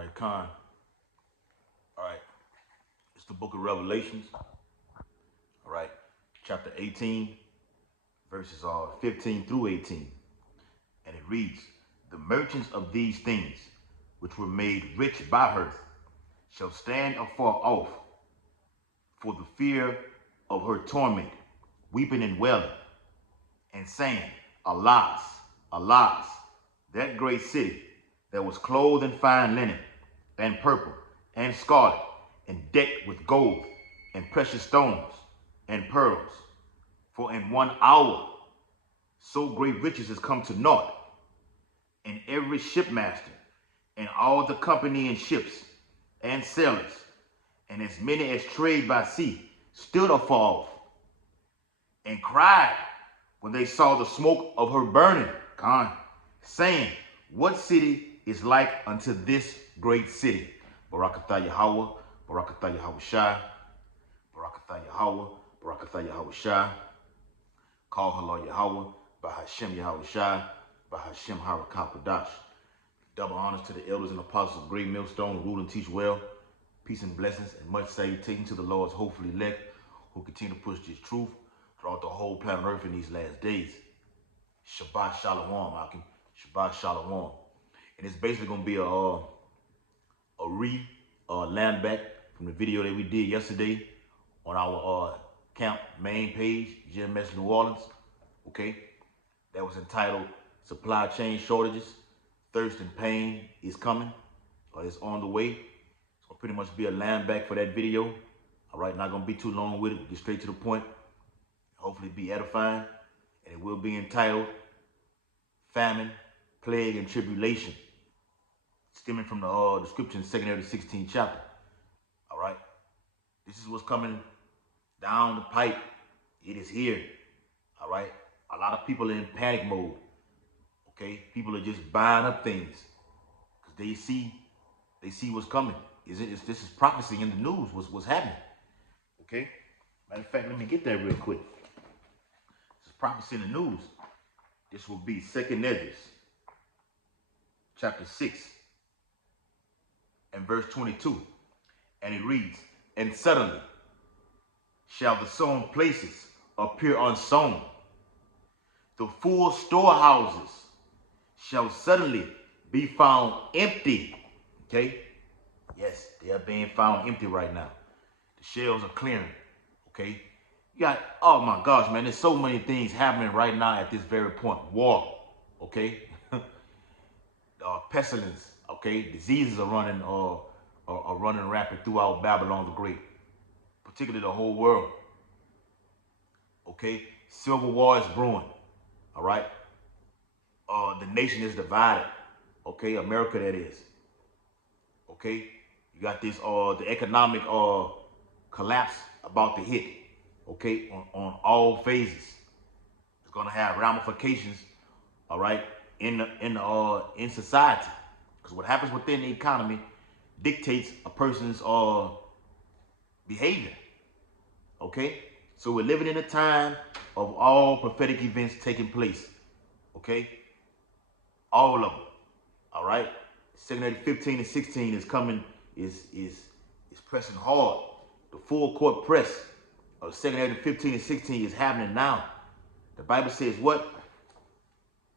right, Con. All right, it's the book of Revelations. All right, chapter 18, verses 15 through 18. And it reads, "The merchants of these things, which were made rich by her, shall stand afar off for the fear of her torment, weeping and wailing, and saying, Alas, alas, that great city that was clothed in fine linen, and purple, and scarlet, and decked with gold, and precious stones, and pearls. For in 1 hour so great riches is come to naught, and every shipmaster, and all the company in ships, and sailors, and as many as trade by sea, stood afar off, and cried when they saw the smoke of her burning, saying, What city is like unto this great city? Barakatah Yahweh, Barakatah Yahweh Shai, Barakatah Yahweh, Barakatah Yahweh Shai. Call Halal Yahweh, Bahashem Yahweh Shai, Bahashem Harakapadash. Double honors to the elders and apostles of Great Millstone, who rule and teach well. Peace and blessings and much salutation to the Lord's hopeful elect, who continue to push this truth throughout the whole planet Earth in these last days. Shabbat Shalom, Akim. Shabbat Shalom. And it's basically going to be a land back from the video that we did yesterday on our camp main page, GMS New Orleans. Okay, that was entitled Supply Chain Shortages, Thirst and Pain is Coming, or it's on the way. It's going to pretty much be a land back for that video. All right, not going to be too long with it. Get straight to the point. Hopefully be edifying. And it will be entitled Famine, Plague, and Tribulation, stemming from the description, 2nd to the 16th chapter. All right, this is what's coming down the pipe. It is here. All right, a lot of people are in panic mode. Okay, people are just buying up things because they see what's coming. This is prophecy in the news. What's happening? Okay, matter of fact, let me get that real quick. This is prophecy in the news. This will be 2nd Esdras, chapter 6, and verse 22. And it reads, And suddenly shall the sown places appear unsown. The full storehouses shall suddenly be found empty. Okay? Yes, they are being found empty right now. The shelves are clearing. Okay? You got, oh my gosh, man, there's so many things happening right now at this very point. War, okay? Pestilence, okay? Diseases are running rapid throughout Babylon the Great, particularly the whole world. Okay? Civil war is brewing, all right? The nation is divided, okay? America, that is. Okay? You got this, the economic collapse about to hit. Okay, on all phases. It's gonna have ramifications, all right, in society. Because what happens within the economy dictates a person's behavior. Okay, so we're living in a time of all prophetic events taking place. Okay, all of them. All right, 2nd 15 and 16 is coming. Is pressing hard. The full court press of 2nd 15 and 16 is happening now. The Bible says what?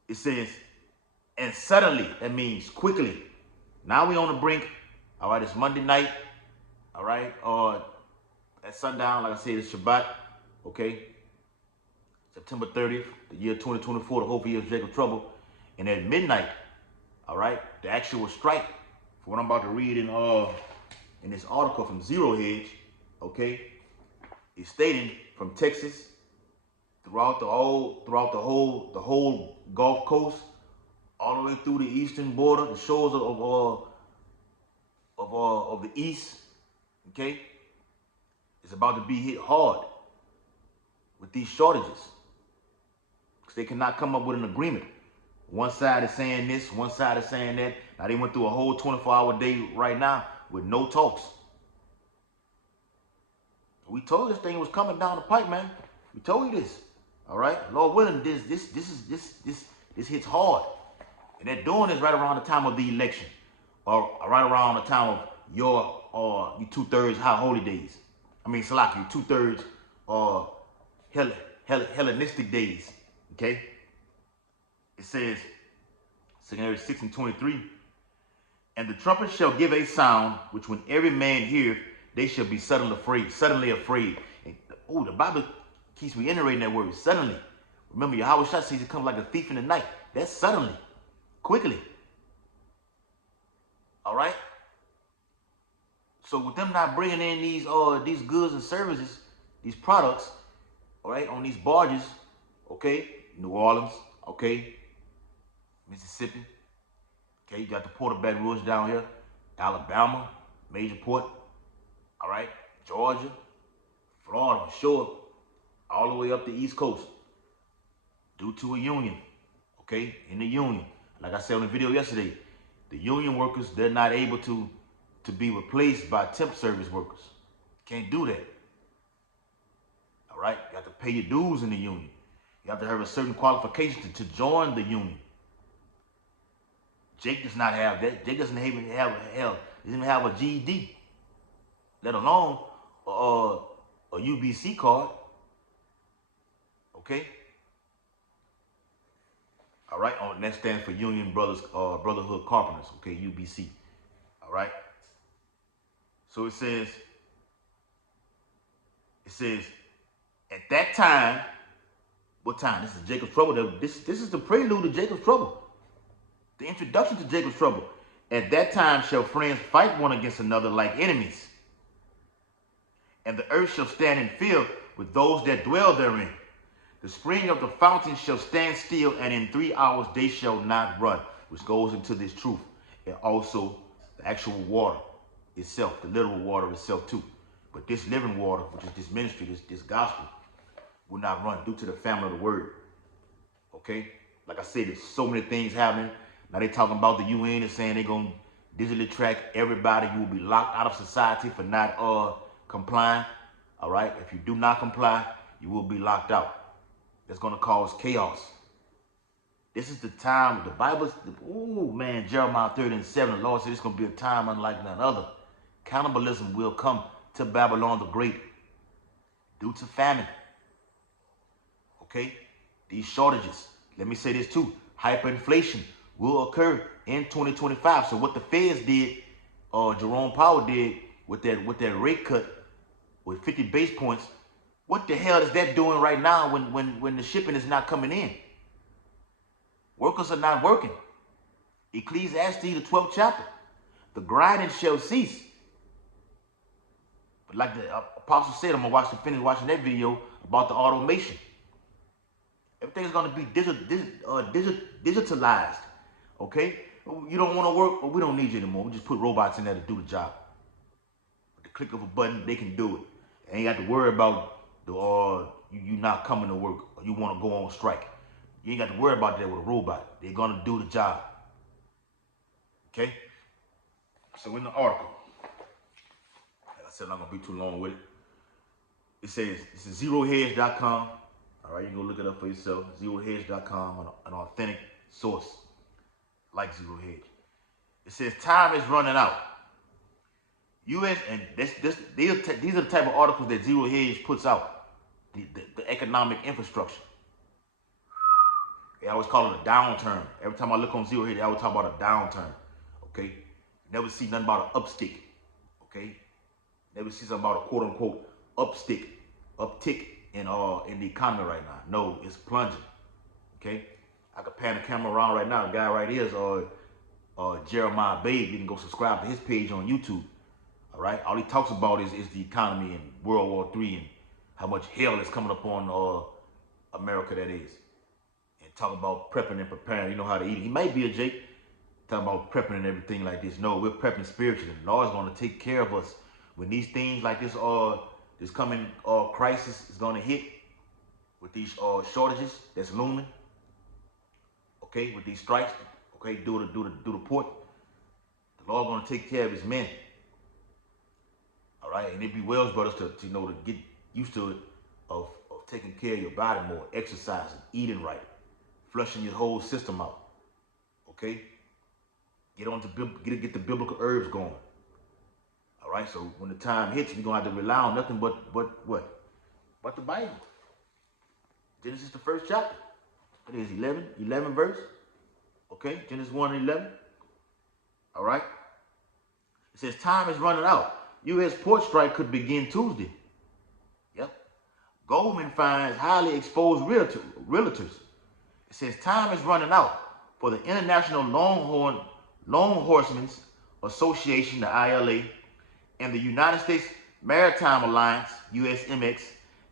It says, and suddenly, that means quickly. Now we on the brink. All right, it's Monday night. All right, at sundown, like I said, it's Shabbat. Okay, September 30th, the year 2024, the hope year of Jacob trouble. And at midnight, all right, the actual strike, for what I'm about to read in this article from Zero Hedge, okay, is stating from Texas throughout the whole Gulf Coast, all the way through the eastern border, the shores of the east, okay, is about to be hit hard with these shortages because they cannot come up with an agreement. One side is saying this, one side is saying that. Now they went through a whole 24-hour day right now with no talks. We told you this thing was coming down the pipe, man. We told you this. All right, Lord willing, this hits hard, and they're doing this right around the time of the election. or right around the time of your 2/3 high holy days. I mean, Salaki, 2/3 uh, Hellenistic days. Okay? It says, 2 6 and 23, and the trumpet shall give a sound, which when every man hear, they shall be suddenly afraid. And, the Bible keeps reiterating that word, suddenly. Remember, Yahweh Shah says it comes like a thief in the night. That's suddenly, quickly. All right? So with them not bringing in these goods and services, these products, all right, on these barges, okay, New Orleans, okay, Mississippi, okay, you got the Port of Baton Rouge down here, Alabama, major port, all right, Georgia, Florida, sure, all the way up the East Coast, due to a union, okay, in the union. Like I said on the video yesterday, the union workers, they're not able to be replaced by temp service workers. Can't do that. All right? You have to pay your dues in the union. You have to have a certain qualification to join the union. Jake does not have that. Jake doesn't even have a GED, let alone a UBC card. Okay? All right? And that stands for Union Brotherhood Carpenters. Okay, UBC. All right? So it says, at that time, what time? This is Jacob's trouble. This is the prelude to Jacob's trouble. The introduction to Jacob's trouble. At that time shall friends fight one against another like enemies. And the earth shall stand in fear with those that dwell therein. The spring of the fountain shall stand still, and in 3 hours they shall not run. Which goes into this truth. And also the actual water itself, the literal water itself too. But this living water, which is this ministry, this gospel, will not run due to the family of the word. Okay? Like I said, there's so many things happening. Now they talking about the UN and saying they're going to digitally track everybody. You will be locked out of society for not complying. All right? If you do not comply, you will be locked out. That's going to cause chaos. This is the time, the Bible, Jeremiah 30:7, the Lord said it's going to be a time unlike none other. Cannibalism will come to Babylon the Great due to famine. Okay? These shortages. Let me say this too. Hyperinflation will occur in 2025. So what the Feds did, Jerome Powell did with that rate cut with 50 base points, what the hell is that doing right now when the shipping is not coming in? Workers are not working. Ecclesiastes, the 12th chapter. The grinding shall cease. But like the apostle said, I'm going to finish watching that video about the automation. Everything's going to be digitalized. Okay? You don't want to work? Well, we don't need you anymore. We just put robots in there to do the job. With the click of a button, they can do it. And you ain't got to worry about you not coming to work or you want to go on strike. You ain't got to worry about that with a robot. They're going to do the job. Okay? So in the article, like I said, I'm not going to be too long with it. It says, this is zerohedge.com. All right, you can go look it up for yourself. Zerohedge.com, an authentic source like Zero Hedge. It says, time is running out. U.S. and these are the type of articles that Zero Hedge puts out. The economic infrastructure. They always call it a downturn. Every time I look on Zero Hedge, they always talk about a downturn. Okay? Never see nothing about an upstick. Okay? Never see something about a quote unquote uptick in the economy right now. No, it's plunging. Okay? I could pan the camera around right now. The guy right here is Jeremiah Babe. You can go subscribe to his page on YouTube. All right? All he talks about is the economy and World War III and how much hell is coming upon America, that is. And talk about prepping and preparing. You know how to eat. He might be a Jake. Talking about prepping and everything like this. No, we're prepping spiritually. The Lord's going to take care of us. When these things like this coming crisis is going to hit with these shortages that's looming, okay, with these strikes, okay, do the port, the Lord going to take care of his men. All right, and it bewails brothers to get used to it, of taking care of your body more, exercising, eating right, flushing your whole system out. Okay, Get the biblical herbs going. All right. So when the time hits, we're gonna have to rely on nothing but what? But the Bible. Genesis the first chapter. What is 11 verse? Okay, Genesis 1 and 11. All right. It says time is running out. U.S. port strike could begin Tuesday. Yep. Goldman finds highly exposed realtors. It says time is running out for the International Lone Horsemen's Association, the ILA, and the United States Maritime Alliance, USMX,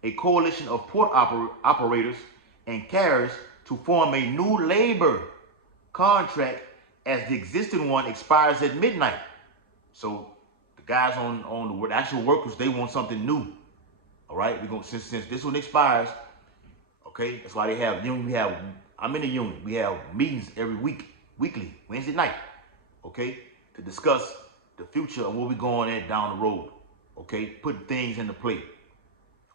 a coalition of port operators and carriers to form a new labor contract as the existing one expires at midnight. So the guys on the actual workers, they want something new. All right, we're gonna since this one expires. Okay, that's why they have union. I'm in the union. We have meetings every weekly, Wednesday night. Okay, to discuss the future and where we're going at down the road. Okay, putting things into play.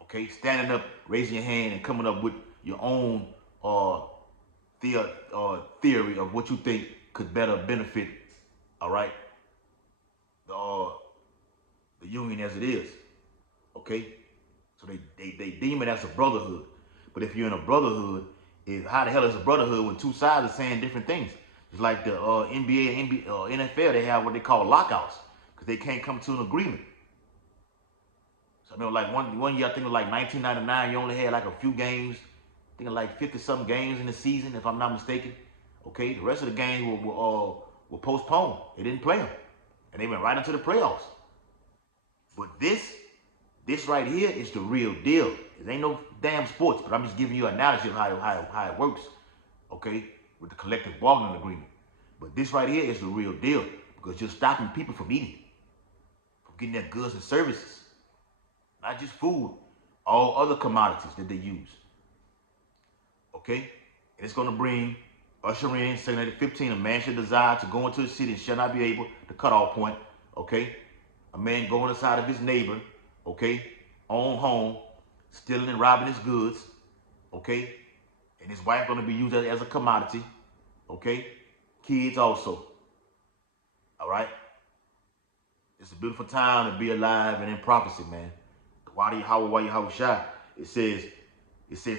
Okay, standing up, raising your hand, and coming up with your own theory of what you think could better benefit. All right, the union as it is. Okay, so they deem it as a brotherhood. But if you're in a brotherhood, how the hell is a brotherhood when two sides are saying different things? It's like the NBA and NFL, they have what they call lockouts because they can't come to an agreement. So I remember like one year, I think it was like 1999, you only had like a few games, I think like 50-something games in the season, if I'm not mistaken. Okay, the rest of the games were postponed. They didn't play them. And they went right into the playoffs. But this right here is the real deal. It ain't no damn sports, but I'm just giving you an analogy of how it works, okay, with the collective bargaining agreement. But this right here is the real deal because you're stopping people from eating, from getting their goods and services, not just food, all other commodities that they use, okay? And it's going to usher in, 215, a man should desire to go into a city and shall not be able, the cutoff point, okay? A man going inside of his neighbor, okay, own home, stealing and robbing his goods, okay? And his wife going to be used as a commodity, okay? Kids also, all right? It's a beautiful time to be alive and in prophecy, man. It says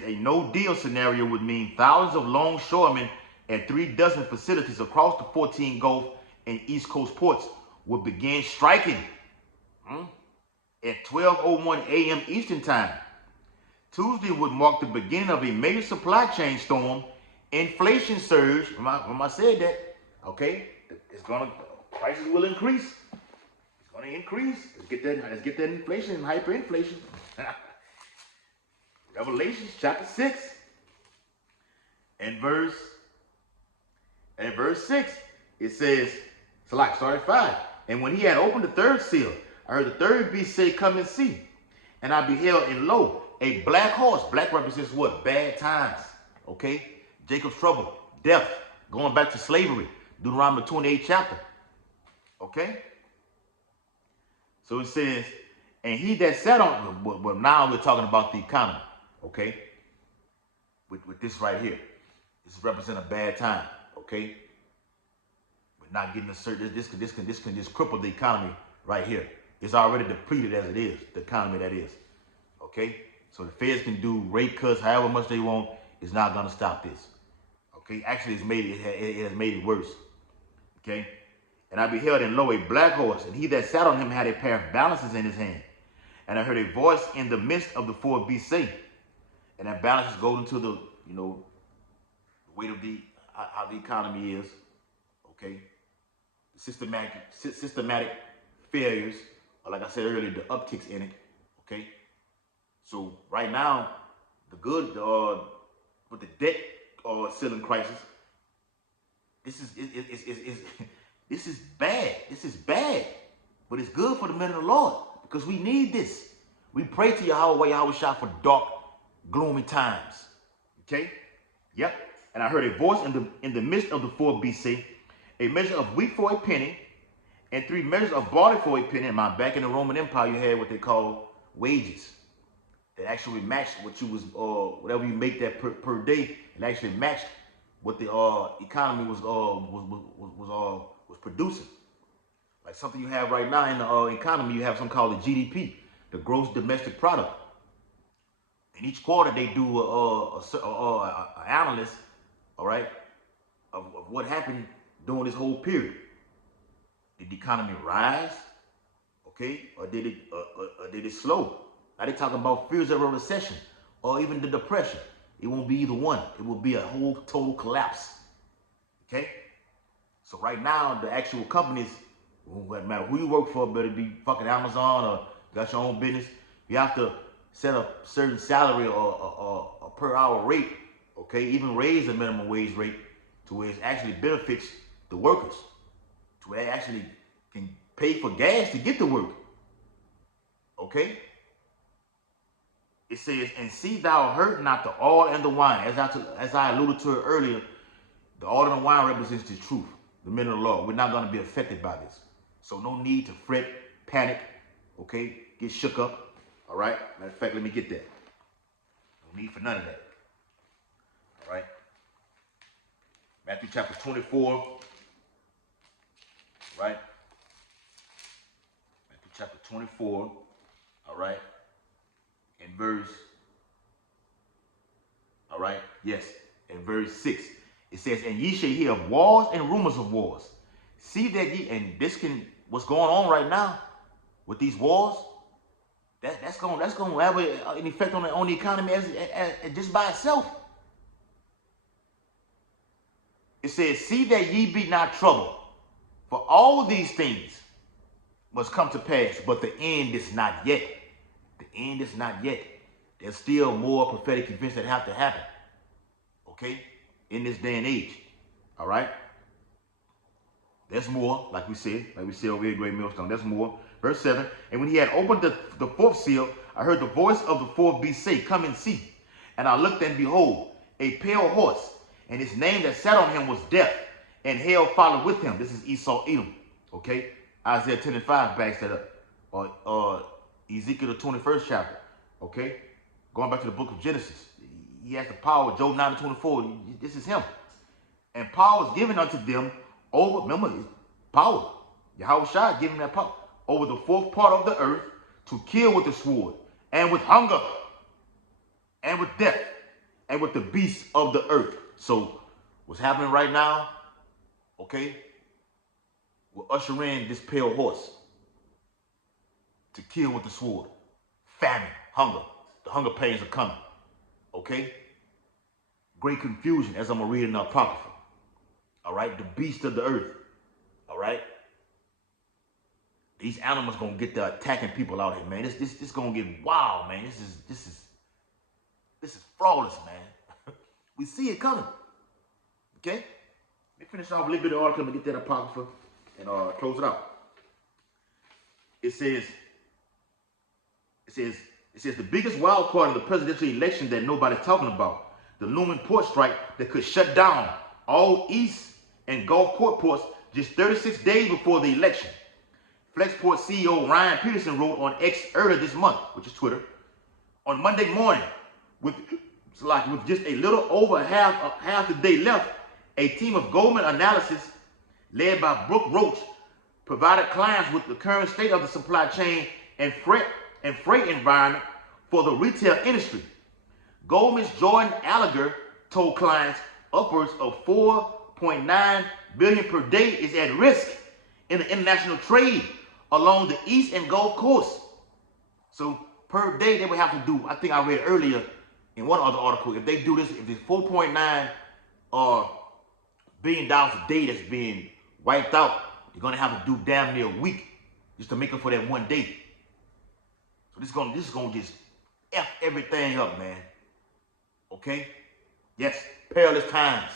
a no-deal scenario would mean thousands of longshoremen and 36 facilities across the 14 Gulf and East Coast ports would begin striking at 12:01 a.m. Eastern Time. Tuesday would mark the beginning of a major supply chain storm, inflation surge. When I said that, okay, prices will increase. It's gonna increase. Let's get that inflation and hyperinflation. Revelation chapter 6 and verse 6, it says, start at 5. And when he had opened the third seal, I heard the third beast say, come and see. And I beheld, and lo, a black horse. Black represents what? Bad times. Okay? Jacob's trouble, death, going back to slavery. Deuteronomy 28 chapter. Okay? So it says, and he that sat on, but now we're talking about the economy. Okay? With this right here. This represents a bad time. Okay? But not getting a certain, this can just cripple the economy right here. It's already depleted as it is, the economy that is. Okay? So the feds can do rate cuts however much they want. It's not going to stop this. Okay? Actually, it has made it worse. Okay? And I beheld, and lo, a black horse, and he that sat on him had a pair of balances in his hand. And I heard a voice in the midst of the four beasts say, and that balance goes into the, the weight of how the economy is. Okay? The systematic failures, or like I said earlier, the upticks in it. Okay? So right now, with the debt ceiling crisis, this is bad. This is bad. But it's good for the men of the Lord because we need this. We pray to Yahweh Shah for dark, gloomy times. Okay? Yep. And I heard a voice in the midst of the four beasts say, a measure of wheat for a penny, and 3 measures of barley for a penny. And back in the Roman Empire, you had what they call wages. That actually matched what you was, whatever you make that per day, it actually matched what the economy was was producing. Like something you have right now in the economy, you have something called the GDP, the gross domestic product. And each quarter they do a analysis, all right, of what happened during this whole period. Did the economy rise, okay, or did it slow? Now they talking about fears of a recession or even the depression. It won't be either one. It will be a whole total collapse. Okay? So right now, the actual companies, no matter who you work for, better be fucking Amazon or got your own business. You have to set a certain salary or a per hour rate, okay? Even raise the minimum wage rate to where it actually benefits the workers, to where they actually can pay for gas to get to work, okay? It says, and see thou hurt not the oil and the wine. As I alluded to it earlier, the oil and the wine represents the truth, the men of the Lord. We're not going to be affected by this. So no need to fret, panic, okay? Get shook up, all right? Matter of fact, let me get that. No need for none of that, all right? Matthew chapter 24, right? Matthew chapter 24, all right? In verse, all right, yes, in verse 6, it says, and ye shall hear of wars and rumors of wars. See that ye, and what's going on right now with these wars, that's going to have an effect on the economy as just by itself. It says, see that ye be not troubled, for all these things must come to pass, but the end is not yet. The end is not yet. There's still more prophetic events that have to happen, okay, in this day and age, all right? There's more, like we said over here at Great Millstone, there's more. Verse 7, and when he had opened the fourth seal, I heard the voice of the fourth beast say, come and see. And I looked, and behold, a pale horse, and his name that sat on him was Death, and hell followed with him. This is Esau, Edom, okay? Isaiah 10 and 5 backs that up. Or Ezekiel the 21st chapter, okay? Going back to the book of Genesis. He has the power, Job 9 and 24, this is him. And power was given unto them over, remember, power. Yahweh Shai gave him that power. Over the fourth part of the earth to kill with the sword, and with hunger, and with death, and with the beasts of the earth. So what's happening right now, okay, we'll usher in this pale horse to kill with the sword. Famine, hunger. The hunger pains are coming, okay? Great confusion, as I'm going to read in the Apocrypha. All right, the beast of the earth, all right? These animals going to get to attacking people out here, man. This going to get wild, man. This is flawless, man. We see it coming, okay? Let me finish off a little bit of the article and get that Apocrypha and close it out. It says the biggest wild card in the presidential election that nobody's talking about, the looming port strike that could shut down all East and Gulf port ports just 36 days before the election. Flexport CEO Ryan Peterson wrote on X earlier this month, which is Twitter, on Monday morning, with just a little over half the day left, a team of Goldman Analysis led by Brooke Roach provided clients with the current state of the supply chain and freight environment for the retail industry. Goldman's Jordan Gallagher told clients upwards of $4.9 billion per day is at risk in the international trade along the East and Gulf Coast. So per day they would have to do, I think I read earlier in one other article, if they do this, if it's $4.9 billion a day that's being wiped out, you're gonna have to do damn near a week just to make up for that one day. So this is gonna just F everything up, man. Okay? Yes, perilous times.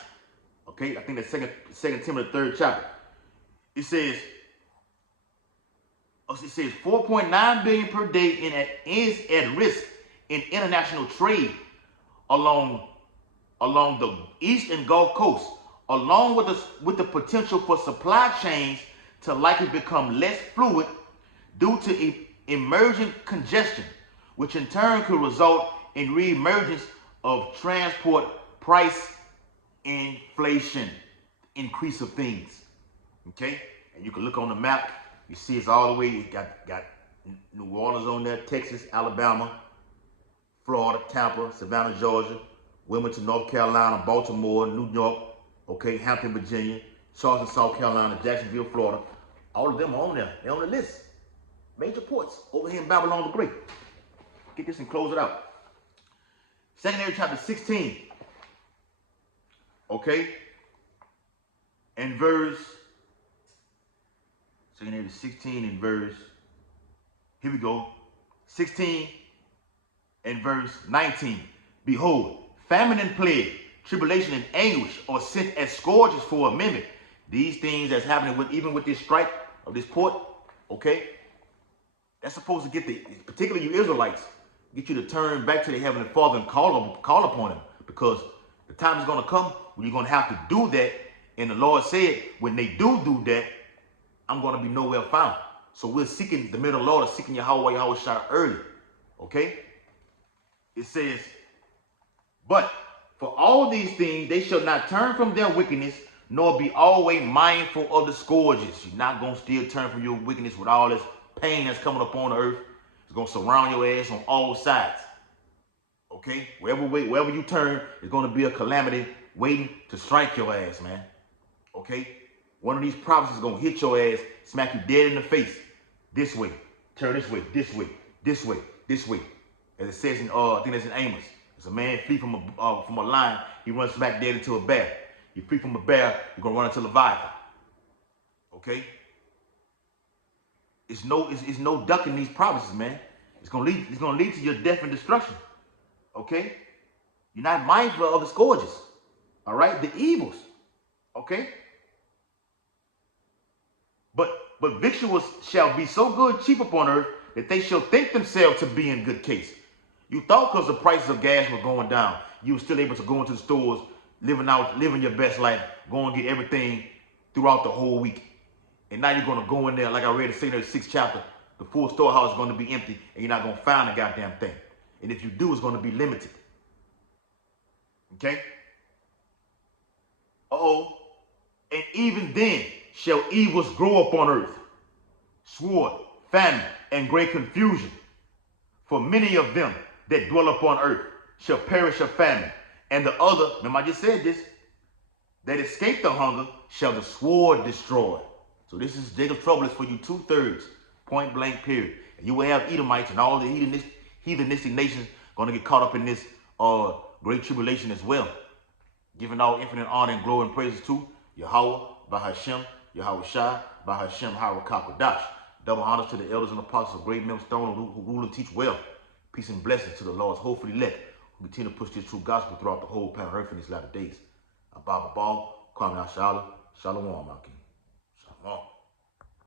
Okay, I think that's second Timothy 3rd chapter. It says 4.9 billion per day is at risk in international trade along the East and Gulf Coast, along with the potential for supply chains to likely become less fluid due to emergent congestion, which in turn could result in reemergence of transport price inflation, increase of things. Okay? And you can look on the map. You see it's all the way. You got New Orleans on there, Texas, Alabama, Florida, Tampa, Savannah, Georgia, Wilmington, North Carolina, Baltimore, New York, okay, Hampton, Virginia, Charleston, South Carolina, Jacksonville, Florida. All of them are on there. They're on the list. Major ports over here in Babylon the Great. Get this and close it out. Secondary chapter 16. Okay? And verse, secondary 16 and verse, here we go. 16 and verse 19. Behold, famine and plague, tribulation and anguish are sent as scourges for a mimic. These things that's happening with even with this strike of this port, okay? That's supposed to get particularly you Israelites, get you to turn back to the Heavenly Father and call upon him, because the time is going to come when you're going to have to do that. And the Lord said, when they do that, I'm going to be nowhere found. So we're seeking the middle of the Lord, seeking Yahweh Shai early. Okay? It says, but for all these things, they shall not turn from their wickedness, nor be always mindful of the scourges. You're not going to still turn from your wickedness with all this pain that's coming upon the earth. It's going to surround your ass on all sides. Okay? Wherever you turn, it's going to be a calamity waiting to strike your ass, man. Okay? One of these prophets is going to hit your ass, smack you dead in the face. This way. Turn this way. This way. This way. This way. As it says in, I think that's in Amos. As a man flee from a lion, he runs smack dead into a bear. You flee from a bear, you're going to run into Leviathan. Okay? It's no ducking these promises, man. It's gonna lead to your death and destruction. Okay? You're not mindful of the scourges. All right? The evils. Okay? But victuals shall be so good cheap upon earth that they shall think themselves to be in good case. You thought because the prices of gas were going down, you were still able to go into the stores, living your best life, go and get everything throughout the whole week. And now you're going to go in there, like I read in the 6th chapter, the full storehouse is going to be empty, and you're not going to find a goddamn thing. And if you do, it's going to be limited. Okay? And even then shall evils grow upon earth, sword, famine, and great confusion. For many of them that dwell upon earth shall perish of famine. And the other, remember I just said this, that escape the hunger shall the sword destroy. So this is Jacob's trouble is for you 2/3, point blank period. And you will have Edomites and all the heathenistic nations going to get caught up in this great tribulation as well. Giving all infinite honor and glory and praises to Yahweh, Bahashem, Yahweh Shai, Bahashem, Harakakadash. Double honors to the elders and apostles of great millstone who rule and teach well. Peace and blessings to the Lord's hopefully elect who continue to push this true gospel throughout the whole planet Earth in these latter days. Abba Ball, Kwame Shalom, Shalom, my king. Shalom.